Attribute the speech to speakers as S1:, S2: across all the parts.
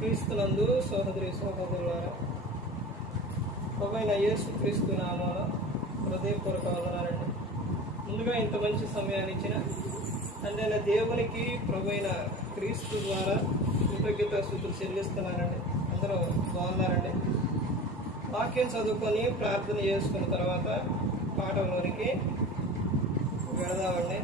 S1: క్రీస్తునందు సోదరి సోదరులారా ప్రభైన యేసు క్రీస్తు నామాల హృదయపూర్వక వదనాలండి. ముందుగా ఇంత మంచి సమయాన్ని ఇచ్చిన తండ్రి దేవునికి ప్రభైన క్రీస్తు ద్వారా కృతజ్ఞత స్థుతులు చెల్లిస్తున్నానండి. అందరూ బాగున్నారండి. వాక్యం చదువుకొని ప్రార్థన చేసుకున్న తర్వాత పాఠంలోనికి వెళదామండి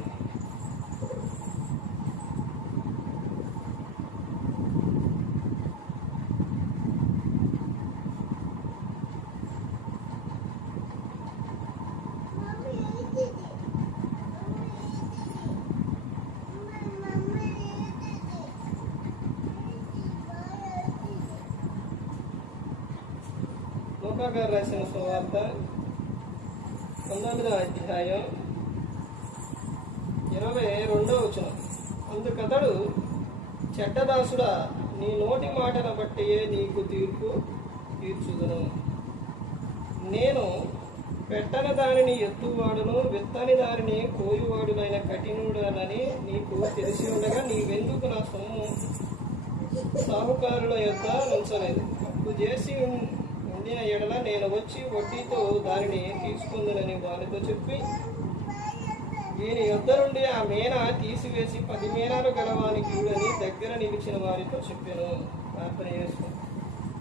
S1: లూకా గారు రాసిన సువార్త పంతొమ్మిదవ అధ్యాయం ఇరవై రెండవ వచనం. అందుకతడు చెడ్డదాసుడా నీ నోటి మాటను బట్టియే నీకు తీర్పు తీర్చుదును. నేను పెట్టని దానిని ఎత్తువాడును విత్తని దానిని కోయువాడునైన కఠినుడనని నీకు తెలిసి ఉండగా నీవెందుకు నా సొమ్ము? సాహుకారుల యొక్క ఉంచలేదు అప్పు చేసి పొందిన ఎడల నేను వచ్చి వడ్డీతో దానిని తీసుకుందునని వారితో చెప్పి దీని యొద్ద నుండి ఆ మేన తీసివేసి పది మేనాలు గలవానికి ఇవ్వని దగ్గర నిలిచిన వారితో చెప్పాను. ప్రార్థన చేసుకుని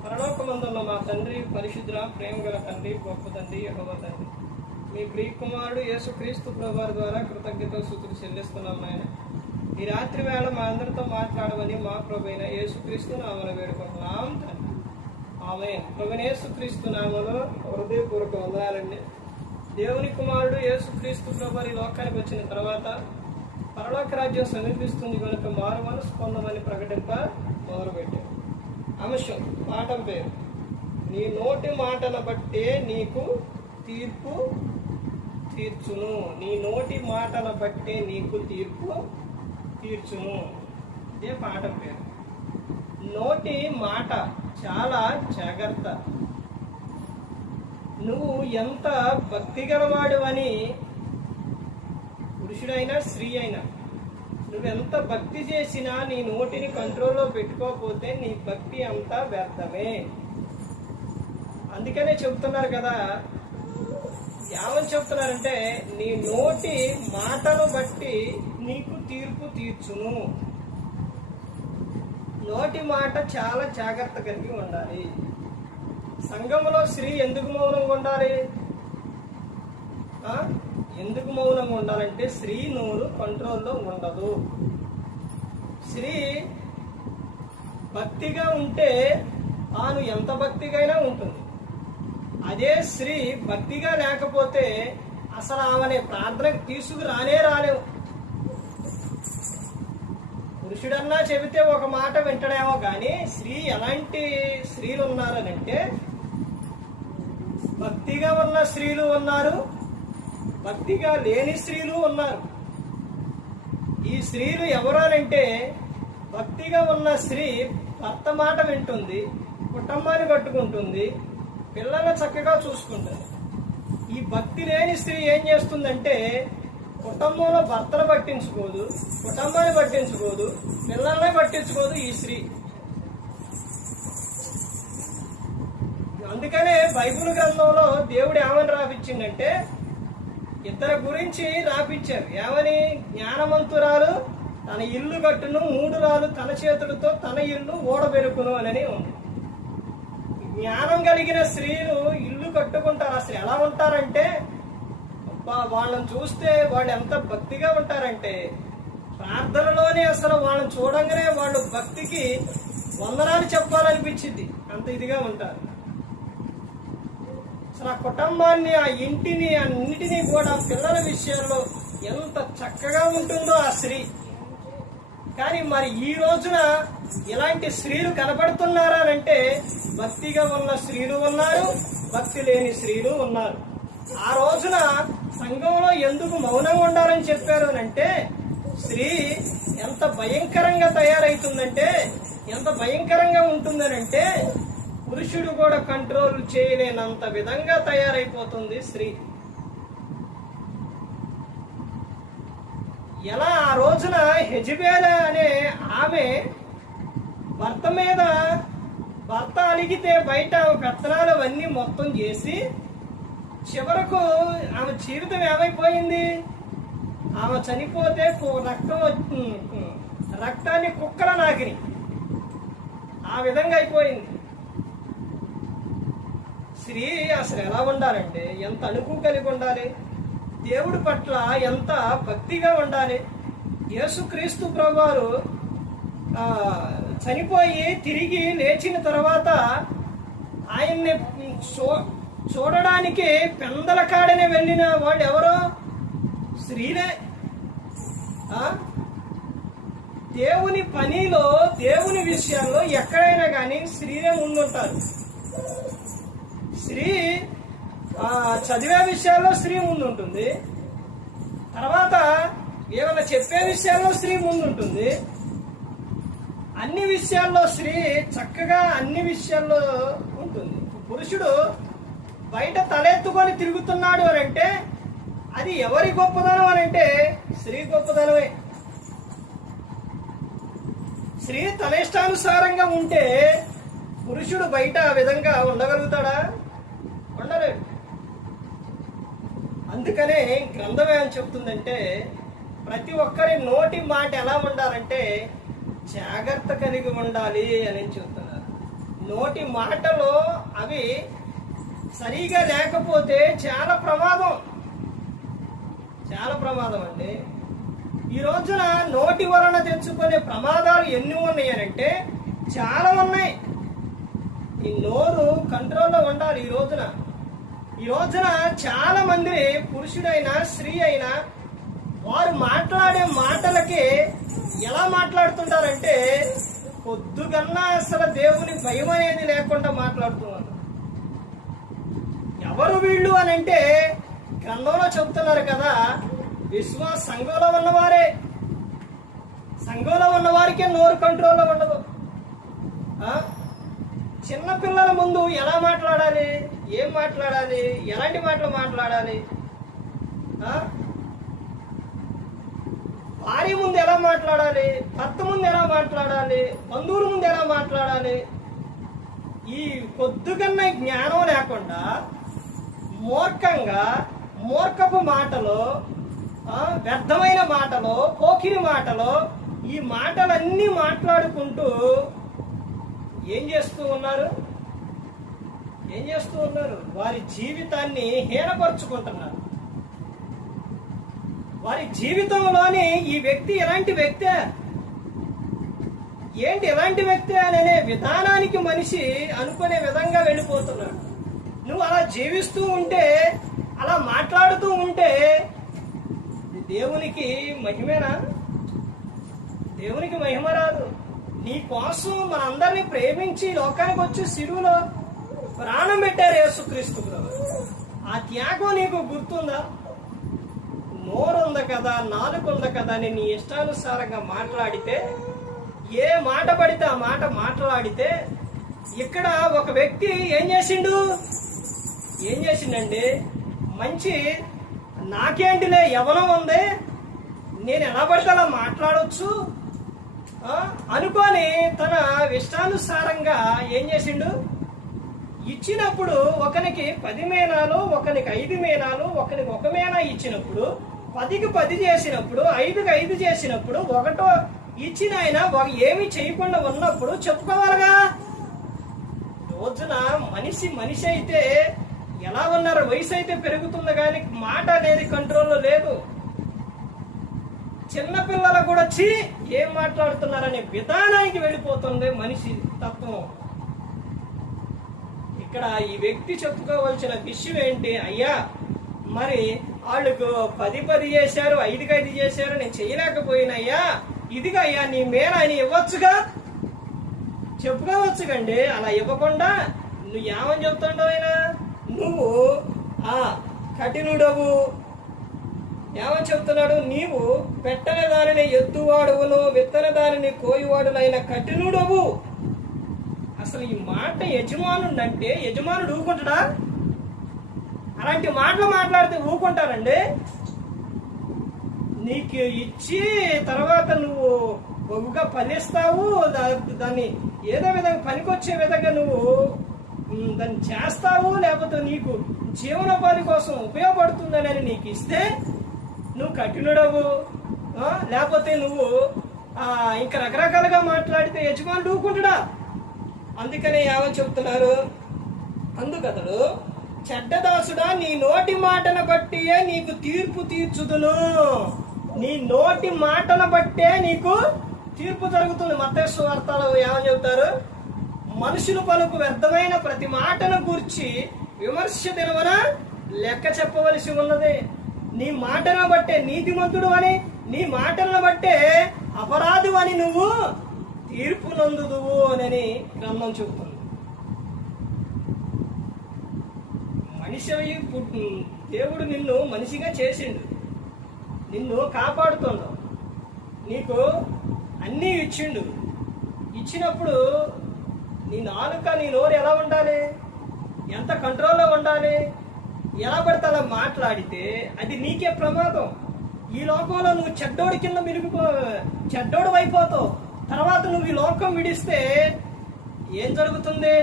S1: పరలోకమందున్న మా తండ్రి పరిశుద్ర ప్రేమ గల తండ్రి గొప్ప తండ్రి యహోవ తండ్రి. మీ ప్రియకుమారుడు యేసుక్రీస్తు ప్రభువారి ద్వారా కృతజ్ఞత సూతులు చెల్లిస్తున్నాం నాయన. ఈ రాత్రి వేళ మా అందరితో మాట్లాడమని మా ప్రభు అయిన యేసుక్రీస్తు నామన వేడుకుంటున్నాం తండ్రి. ఆమె ప్రభునేసుక్రీస్తు నామలో హృదయపూర్వక వందనాలండి. దేవుని కుమారుడు యేసుక్రీస్తు ప్రభు ఈ లోకానికి వచ్చిన తర్వాత పరలోక రాజ్యం సమీపిస్తుంది కనుక మారు మనసు పొందమని ప్రకటింప మొదలుపెట్టారు అంశం పాఠం పేరు. నీ నోటి మాటను బట్టే నీకు తీర్పు తీర్చును. నీ నోటి మాటను బట్టే నీకు తీర్పు తీర్చును. ఇదే పాఠం పేరు. నోటి మాట చాలా జాగ్రత్త. నువ్వు ఎంత భక్తి గలవాడువని పురుషుడైనా స్త్రీ అయినా నువ్వు ఎంత భక్తి చేసినా నీ నోటిని కంట్రోల్లో పెట్టుకోకపోతే నీ భక్తి అంతా వ్యర్థమే. అందుకనే చెబుతున్నారు కదా ఏమని చెప్తున్నారంటే నీ నోటి మాటను బట్టి నీకు తీర్పు తీర్చును. నోటి మాట చాలా జాగ్రత్త కలిగి ఉండాలి. సంఘంలో స్త్రీ ఎందుకు మౌనంగా ఉండాలి? ఎందుకు మౌనంగా ఉండాలంటే స్త్రీ నోరు కంట్రోల్లో ఉండదు. స్త్రీ భక్తిగా ఉంటే తాను ఎంత భక్తిగైనా ఉంటుంది. అదే స్త్రీ భక్తిగా లేకపోతే అసలు ఆమె ప్రార్థనకు తీసుకురానే రాలేవు కృష్ణుడన్నా చెబితే ఒక మాట వింటడేమో కానీ స్త్రీ ఎలాంటి స్త్రీలు ఉన్నారనంటే భక్తిగా ఉన్న స్త్రీలు ఉన్నారు భక్తిగా లేని స్త్రీలు ఉన్నారు. ఈ స్త్రీలు ఎవరనంటే భక్తిగా ఉన్న స్త్రీ భర్త మాట వింటుంది కుటుంబాన్ని కట్టుకుంటుంది పిల్లల్ని చక్కగా చూసుకుంటుంది. ఈ భక్తి లేని స్త్రీ ఏం చేస్తుందంటే కుటుంబంలో భర్తను పట్టించుకోదు కుటుంబాన్ని పట్టించుకోదు పిల్లల్ని పట్టించుకోదు ఈ స్త్రీ. అందుకనే బైబిల్ గ్రంథంలో దేవుడు ఏమని రాపించిందంటే ఇద్దరి గురించి రాపిచ్చారు. ఏమని? జ్ఞానవంతురాలు తన ఇల్లు కట్టును మూడు రాలు తన చేతులతో తన ఇల్లు ఓడబెరుకును అని ఉంది. జ్ఞానం కలిగిన స్త్రీలు ఇల్లు కట్టుకుంటారు. అసలు ఎలా ఉంటారంటే వాళ్ళని చూస్తే వాళ్ళు ఎంత భక్తిగా ఉంటారంటే ప్రార్థనలోనే అసలు వాళ్ళని చూడంగానే వాళ్ళు భక్తికి వందనాలు చెప్పాలనిపించింది. అంత ఇదిగా ఉంటారు. అసలు ఆ కుటుంబాన్ని ఆ ఇంటిని అన్నిటినీ కూడా పిల్లల విషయంలో ఎంత చక్కగా ఉంటుందో ఆ స్త్రీ. కానీ మరి ఈ రోజున ఇలాంటి స్త్రీలు కనపడుతున్నారా అంటే భక్తిగా ఉన్న స్త్రీలు ఉన్నారు భక్తి లేని స్త్రీలు ఉన్నారు. ఆ రోజున సంఘంలో ఎందుకు మౌనంగా ఉండాలని చెప్పారు అని అంటే స్త్రీ ఎంత భయంకరంగా తయారవుతుందంటే ఎంత భయంకరంగా ఉంటుందనంటే పురుషుడు కూడా కంట్రోల్ చేయలేనంత విధంగా తయారైపోతుంది స్త్రీ. ఎలా ఆ రోజున హెజిబేల అనే ఆమె భర్త మీద భర్త అలిగితే బయట పెత్తనాలు అవన్నీ మొత్తం చేసి చివరకు ఆమె జీవితం ఏమైపోయింది? ఆమె చనిపోతే రక్తం రక్తాన్ని కుక్కల నాకిని. ఆ విధంగా అయిపోయింది. స్త్రీ అసలు ఎలా ఉండాలంటే ఎంత అణుకు కలిగి ఉండాలి? దేవుడి పట్ల ఎంత భక్తిగా ఉండాలి? యేసుక్రీస్తు ప్రభువారు చనిపోయి తిరిగి లేచిన తర్వాత ఆయన్ని చూ చూడడానికి పెందల కాడనే వెళ్ళిన వాడు ఎవరో స్త్రీలే దేవుని పనిలో దేవుని విషయాల్లో ఎక్కడైనా కానీ స్త్రీనే ముందుంటారు స్త్రీ చదివే విషయాల్లో స్త్రీ ముందుంటుంది. తర్వాత ఏమైనా చెప్పే విషయాల్లో స్త్రీ ముందుంటుంది. అన్ని విషయాల్లో స్త్రీ చక్కగా అన్ని విషయాల్లో ఉంటుంది. పురుషుడు బయట తలెత్తుకొని తిరుగుతున్నాడు అని అంటే అది ఎవరి గొప్పదనం అని అంటే స్త్రీ గొప్పదనమే. స్త్రీ తన ఇష్టానుసారంగా ఉంటే పురుషుడు బయట ఆ విధంగా ఉండగలుగుతాడా? ఉండలేడు. అందుకనే గ్రంథం ఏమని చెప్తుందంటే ప్రతి ఒక్కరి నోటి మాట ఎలా ఉండాలంటే జాగ్రత్త కలిగి ఉండాలి అని చెప్తున్నారు. నోటి మాటలో అవి సరిగా లేకపోతే చాలా ప్రమాదం. చాలా ప్రమాదం అండి. ఈ రోజున నోటి వలన తెచ్చుకునే ప్రమాదాలు ఎన్ని ఉన్నాయనంటే చాలా ఉన్నాయి. ఈ నోరు కంట్రోల్లో ఉండాలి ఈ రోజున. ఈ రోజున చాలా మంది పురుషుడైనా స్త్రీ అయినా వారు మాట్లాడే మాటలకి ఎలా మాట్లాడుతుంటారంటే పొద్దుగన్నా అసలు దేవుని భయం అనేది లేకుండా మాట్లాడుతున్నారు. ఎవరు వీళ్ళు అని అంటే గ్రంథంలో చెబుతున్నారు కదా విశ్వాస సంఘంలో ఉన్నవారే. సంఘంలో ఉన్నవారికే నోరు కంట్రోల్లో ఉండదు. ఆ? చిన్న పిల్లల ముందు ఎలా మాట్లాడాలి? ఏం మాట్లాడాలి? ఎలాంటి మాటలు మాట్లాడాలి? ఆ? భార్య ముందు ఎలా మాట్లాడాలి? భర్త ముందు ఎలా మాట్లాడాలి? బంధువుల ముందు ఎలా మాట్లాడాలి? ఈ పొద్దుకన్నా జ్ఞానం లేకుండా మూర్ఖంగా మూర్ఖపు మాటలు వ్యర్థమైన మాటలు పోకిరి మాటలు ఈ మాటలన్నీ మాట్లాడుకుంటూ ఏం చేస్తూ ఉన్నారు? ఏం చేస్తూ ఉన్నారు? వారి జీవితాన్ని హీనపరుచుకుంటున్నారు. వారి జీవితంలోని ఈ వ్యక్తి ఎలాంటి వ్యక్తే? ఏంటి ఎలాంటి వ్యక్తి అనే విధానానికి మనిషి అనుకునే విధంగా వెళ్ళిపోతున్నాడు. నువ్వు అలా జీవిస్తూ ఉంటే అలా మాట్లాడుతూ ఉంటే దేవునికి మహిమేనా? దేవునికి మహిమ రాదు. నీ కోసం మనందరినీ ప్రేమించి లోకానికి వచ్చి సిరువులో ప్రాణం పెట్టారు యేసుక్రీస్తు ఆ త్యాగం నీకు గుర్తుందా? నోరు ఉంది కదా నాలుగు ఉంది కదా అని నీ ఇష్టానుసారంగా మాట్లాడితే ఏ మాట పడితే ఆ మాట మాట్లాడితే ఇక్కడ ఒక వ్యక్తి ఏం చేసిండు? ఏం చేసిండండి మంచి నాకేంటిలే యవనం ఉంది? నేను ఎలా పడితే అలా మాట్లాడవచ్చు అనుకొని తన ఇష్టానుసారంగా ఏం చేసిండు? ఇచ్చినప్పుడు ఒకనికి పది మేనాలు ఒకనికి ఐదు మేనాలు ఒకనికి ఒక మేనా ఇచ్చినప్పుడు పదికి పది చేసినప్పుడు ఐదుకి ఐదు చేసినప్పుడు ఒకటో ఇచ్చిన ఆయన ఒక- చేయకుండా ఉన్నప్పుడు చెప్పుకోవాలిగా? రోజున మనిషి మనిషి అయితే ఎలా ఉన్నారు వయసు అయితే పెరుగుతుంది కానీ మాట అనేది కంట్రోల్లో లేదు. చిన్నపిల్లలు కూడా వచ్చి ఏం మాట్లాడుతున్నారనే విధానానికి వెళ్ళిపోతుంది మనిషి తత్వం. ఇక్కడ ఈ వ్యక్తి చెప్పుకోవాల్సిన విషయం ఏంటి? అయ్యా మరి వాళ్ళకు పది పది చేశారు ఐదుకి ఐదు చేశారు నేను చేయలేకపోయినయ్యా ఇదిగా అయ్యా నీ మేర ఆయన ఇవ్వచ్చుగా? చెప్పుకోవచ్చుకండి అలా ఇవ్వకుండా నువ్వు ఏమని చెప్తుండవు అయినా నువ్వు ఆ కఠినుడవు. ఏమని చెప్తున్నాడు? నీవు పెట్టనదారిని దానిని విత్తనదారిని విత్తన కఠినుడవు. అసలు ఈ మాట యజమానుడు అంటే యజమానుడు ఊకుంటాడా అలాంటి మాటలు మాట్లాడితే ఊకుంటారండి నీకు ఇచ్చి తర్వాత నువ్వు బొగ్గుగా ఫలిస్తావు దా- దాన్ని ఏదో విధంగా పనికొచ్చే విధంగా నువ్వు దాన్ని చేస్తావు లేకపోతే నీకు జీవనోపాధి కోసం ఉపయోగపడుతుందని నీకు ఇస్తే నువ్వు కఠినుడవు. లేకపోతే నువ్వు ఇంకా రకరకాలుగా మాట్లాడితే యజమానుడు ఊకుంటుడా అందుకనే ఏమని చెప్తున్నారు. అందుకతడు చెడ్డదాసుడా నీ నోటి మాటను బట్టియే నీకు తీర్పు తీర్చుదును. నీ నోటి మాటను బట్టే నీకు తీర్పు జరుగుతుంది. మతేశ్వ వార్తలు ఏమని చెబుతారు మనుషులు పలుకు వ్యర్థమైన ప్రతి మాటను గురించి విమర్శ తెలవన లెక్క చెప్పవలసి ఉన్నది. నీ మాటను బట్టే నీతిమంతుడు అని నీ మాటలను బట్టే అపరాధు అని నువ్వు తీర్పు నందుదువు అని గ్రంథం చెబుతుంది. మనిషి దేవుడు నిన్ను మనిషిగా చేసిండు. నిన్ను కాపాడుతున్నావు నీకు అన్నీ ఇచ్చిండు. ఇచ్చినప్పుడు నీ నాలుక నీ నోరు ఎలా ఉండాలి? ఎంత కంట్రోల్లో ఉండాలి? ఎలా పడితే అలా మాట్లాడితే అది నీకే ప్రమాదం. ఈ లోకంలో నువ్వు చెడ్డోడి కింద మిరిగిపో చెడ్డోడు అయిపోతావు. తర్వాత నువ్వు ఈ లోకం విడిస్తే ఏం జరుగుతుంది?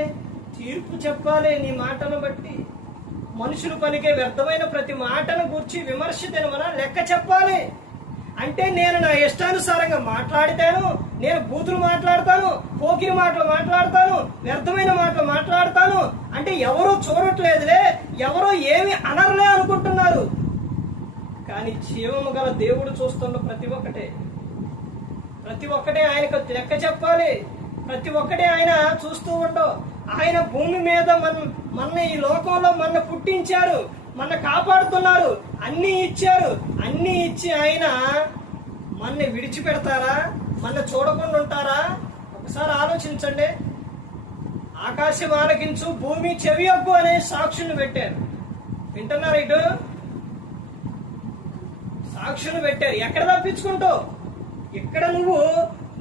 S1: తీర్పు చెప్పాలి నీ మాటను బట్టి. మనుషులు పలికే వ్యర్థమైన ప్రతి మాటను గుర్చి విమర్శ తినమన లెక్క చెప్పాలి. అంటే నేను నా ఇష్టానుసారంగా మాట్లాడితాను నేను బూతులు మాట్లాడతాను పోకిరి మాటలు మాట్లాడతాను వ్యర్థమైన మాటలు మాట్లాడతాను అంటే ఎవరో చూడట్లేదులే ఎవరో ఏమి అనరులే అనుకుంటున్నారు. కానీ జీవము గల దేవుడు చూస్తున్న ప్రతి ఒక్కటే. ప్రతి ఒక్కటే ఆయనకు లెక్క చెప్పాలి. ప్రతి ఒక్కటే ఆయన చూస్తూ ఉండవు. ఆయన భూమి మీద మన మన ఈ లోకంలో మన పుట్టించారు. మన కాపాడుతున్నారు. అన్ని ఇచ్చారు. అన్ని ఇచ్చి ఆయన మన్ని విడిచిపెడతారా? మన చూడకుండా ఉంటారా? ఒకసారి ఆలోచించండి. ఆకాశం ఆలకించు భూమి చెవియొగ్గు అనే సాక్షులు పెట్టారు. వింటున్నారు ఇటు? సాక్షులు పెట్టారు. ఎక్కడ తప్పించుకుంటావు? ఇక్కడ నువ్వు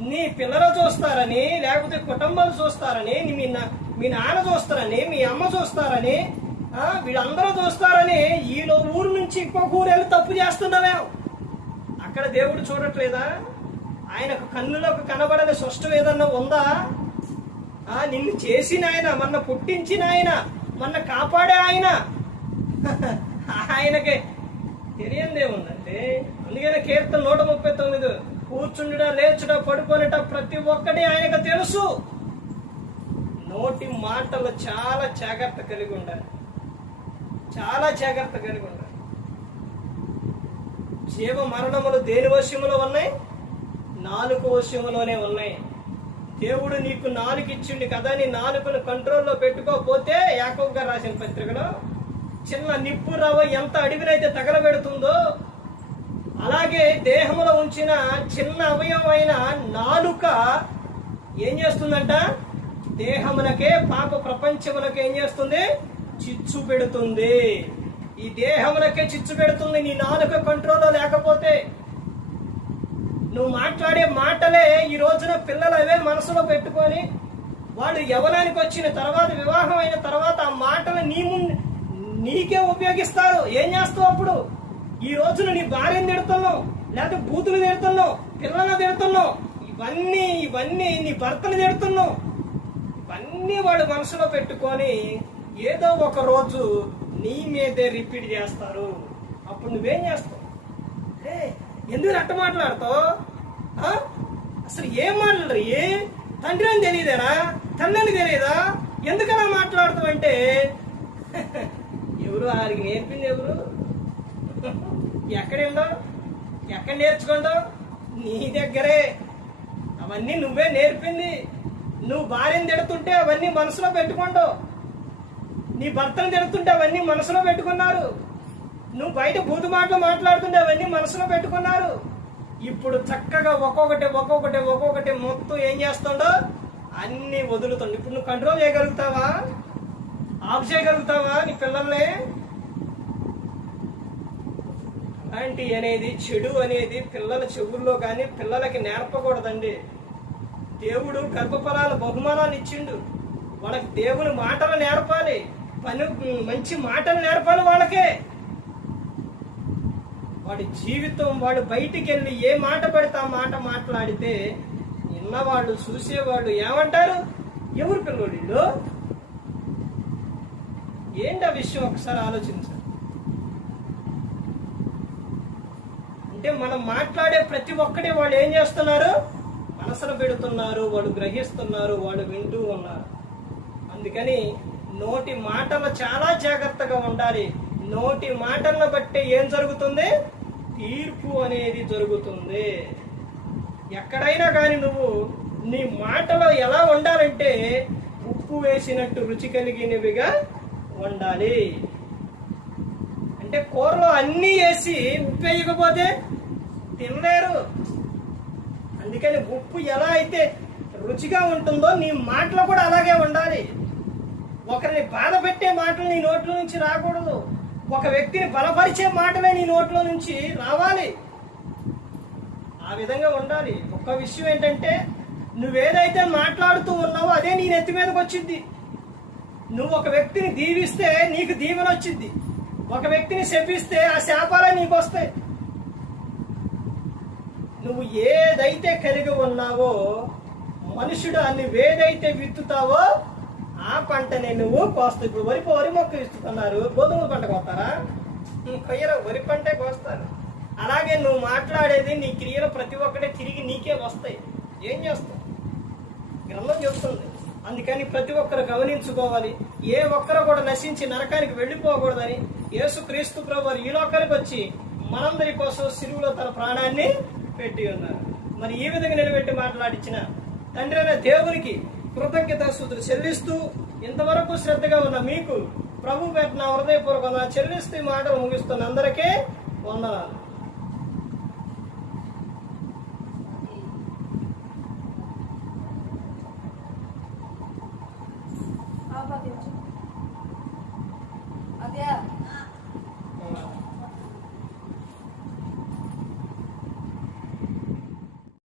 S1: నీ పిల్లలు చూస్తారని లేకపోతే కుటుంబాలు చూస్తారని మీ నా- మీ నాన్న చూస్తారని మీ అమ్మ చూస్తారని వీళ్ళందరూ చూస్తారని ఈలో ఊరు నుంచి ఇంకొక ఊరు వెళ్ళి తప్పు చేస్తున్నావే. అక్కడ దేవుడు చూడట్లేదా? ఆయనకు కన్నులకు కనబడని స్పష్టం ఏదన్నా ఉందా? ఆ నిన్ను చేసిన ఆయన మొన్న పుట్టించిన ఆయన మొన్న కాపాడే ఆయన. ఆయనకి తెలియందే ఉందంటే. అందుకనే కీర్తన నూట ముప్పై తొమ్మిది కూర్చుండుడా లేచుట పడుకొనిట ప్రతి ఒక్కటి ఆయనకు తెలుసు. నోటి మాటలు చాలా జాగ్రత్త కలిగి ఉండాలి. చాలా జాగ్రత్త కలిగి ఉండాలి. జీవ మరణములు దేని వశ్యములో ఉన్నాయి? నాలుగు వశ్యములోనే ఉన్నాయి. దేవుడు నీకు నాలుగు ఇచ్చిండు కదా నీ నాలుకను కంట్రోల్లో పెట్టుకోకపోతే ఏకంగా రాసిన పత్రికలో చిన్న నిప్పు రవ్వ ఎంత అడివినైతే తగలబెడుతుందో అలాగే దేహంలో ఉంచిన చిన్న అవయవమైన నాలుక ఏం చేస్తుందంట? దేహమునకే పాప ప్రపంచమునకే ఏం చేస్తుంది? చిచ్చు పెడుతుంది. ఈ దేహమునకే చిచ్చు పెడుతుంది. నీ నాలుక కంట్రోల్లో లేకపోతే నువ్వు మాట్లాడే మాటలే ఈ రోజున పిల్లలు అవే మనసులో పెట్టుకొని వాళ్ళు యవనానికి వచ్చిన తర్వాత వివాహం అయిన తర్వాత ఆ మాటలు నీ ముందు నీకే ఉపయోగిస్తారు. ఏం చేస్తావు అప్పుడు? ఈ రోజున నీ భార్యను తిడుతున్నావు లేకపోతే బూతులు తిడుతున్నావు పిల్లలను తిడుతున్నావు. ఇవన్నీ ఇవన్నీ నీ భర్తను తిడుతున్నావు. ఇవన్నీ వాళ్ళు మనసులో పెట్టుకొని ఏదో ఒక రోజు నీ మీదే రిపీట్ చేస్తారు. అప్పుడు నువ్వేం చేస్తావు? ఏ, ఎందుకు అట్ట మాట్లాడతావు? అసలు ఏం మాట్లాడరు? ఏ? తండ్రి అని తెలియదేనా తండ్రి అని తెలియదా ఎందుకలా మాట్లాడుతావు అంటే? ఎవరు? ఆరికి నేర్పింది ఎవరు? ఎక్కడేందో ఎక్కడ నేర్చుకుంటావు నీ దగ్గరే. అవన్నీ నువ్వే నేర్పింది. నువ్వు భార్యను తిడుతుంటే అవన్నీ మనసులో పెట్టుకుంటావు. నీ భర్తను తిడుతుంటే అవన్నీ మనసులో పెట్టుకున్నారు. నువ్వు బయట బూతు మాటలు మాట్లాడుతుంటే అవన్నీ మనసులో పెట్టుకున్నారు. ఇప్పుడు చక్కగా ఒక్కొక్కటి ఒక్కొక్కటి ఒక్కొక్కటి మొత్తం ఏం చేస్తుండో అన్ని వదులుతుండు. ఇప్పుడు నువ్వు కంట్రోల్ చేయగలుగుతావా? ఆఫ్ చేయగలుగుతావా నీ పిల్లల్ని? అలాంటి అనేది చెడు అనేది పిల్లల చెవుల్లో కానీ పిల్లలకి నేర్పకూడదండి. దేవుడు గర్భఫలాల బహుమానాలు ఇచ్చిండు. వాళ్ళకి దేవుని మాటలు నేర్పాలి. పని మంచి మాటలు నేర్పాలి వాళ్ళకే. వాడి జీవితం వాడు బయటికి వెళ్ళి ఏ మాట పడితే ఆ మాట మాట్లాడితే ఉన్నవాళ్ళు చూసేవాళ్ళు ఏమంటారు? ఎవరు పిల్లోడిళ్ళు ఏంటి ఆ విషయం? ఒకసారి ఆలోచించండి అంటే మనం మాట్లాడే ప్రతి ఒక్కటి వాళ్ళు ఏం చేస్తున్నారు? మనసును పెడుతున్నారు వాళ్ళు గ్రహిస్తున్నారు వాళ్ళు వింటూ ఉన్నారు. అందుకని నోటి మాటలు చాలా జాగ్రత్తగా ఉండాలి. నోటి మాటలను బట్టి ఏం జరుగుతుంది? తీర్పు అనేది జరుగుతుంది. ఎక్కడైనా కానీ నువ్వు నీ మాటలో ఎలా ఉండాలంటే ఉప్పు వేసినట్టు రుచి కలిగినవిగా ఉండాలి. అంటే కూరలో అన్నీ వేసి ఉప్పు వేయకపోతే తినలేరు. అందుకని ఉప్పు ఎలా అయితే రుచిగా ఉంటుందో నీ మాటలు కూడా అలాగే ఉండాలి. ఒకరిని బాధ పెట్టే మాటలు నీ నోట్లో నుంచి రాకూడదు. ఒక వ్యక్తిని బలపరిచే మాటలే నీ నోట్లో నుంచి రావాలి. ఆ విధంగా ఉండాలి. ఒక్క విషయం ఏంటంటే నువ్వేదైతే మాట్లాడుతూ ఉన్నావో అదే నీ నెత్తి మీదకి వచ్చింది. నువ్వు ఒక వ్యక్తిని దీవిస్తే నీకు దీవెన వచ్చింది. ఒక వ్యక్తిని శపిస్తే ఆ శాపాలే నీకు వస్తాయి. నువ్వు ఏదైతే కలిగి ఉన్నావో మనుషుడు అన్ని వేదైతే విత్తుతావో ఆ పంటనే నువ్వు కోస్తా ఇప్పుడు వరి వరి మొక్క ఇస్తున్నారు. గోధుమ పంట కోస్తారా? కొయ్యర వరి పంటే కోస్తారు. అలాగే నువ్వు మాట్లాడేది నీ క్రియలు ప్రతి ఒక్కటే తిరిగి నీకే వస్తాయి. ఏం చేస్తావు? గ్రంథం చెప్తుంది. అందుకని ప్రతి ఒక్కరు గమనించుకోవాలి. ఏ ఒక్కరు కూడా నశించి నరకానికి వెళ్ళిపోకూడదని యేసు క్రీస్తు ప్రభు ఈ లోకానికి వచ్చి మనందరి కోసం సిరువులో తన ప్రాణాన్ని పెట్టి ఉన్నారు. మరి ఈ విధంగా నిలబెట్టి మాట్లాడించిన తండ్రి అయిన దేవునికి కృతజ్ఞత సూత్రులు చెల్లిస్తూ ఇంతవరకు శ్రద్ధగా ఉన్న మీకు ప్రభు పెట్టిన హృదయపూర్వకంగా చెల్లిస్తూ ఈ మాటలు ముగిస్తున్న అందరికీ వందనాలు.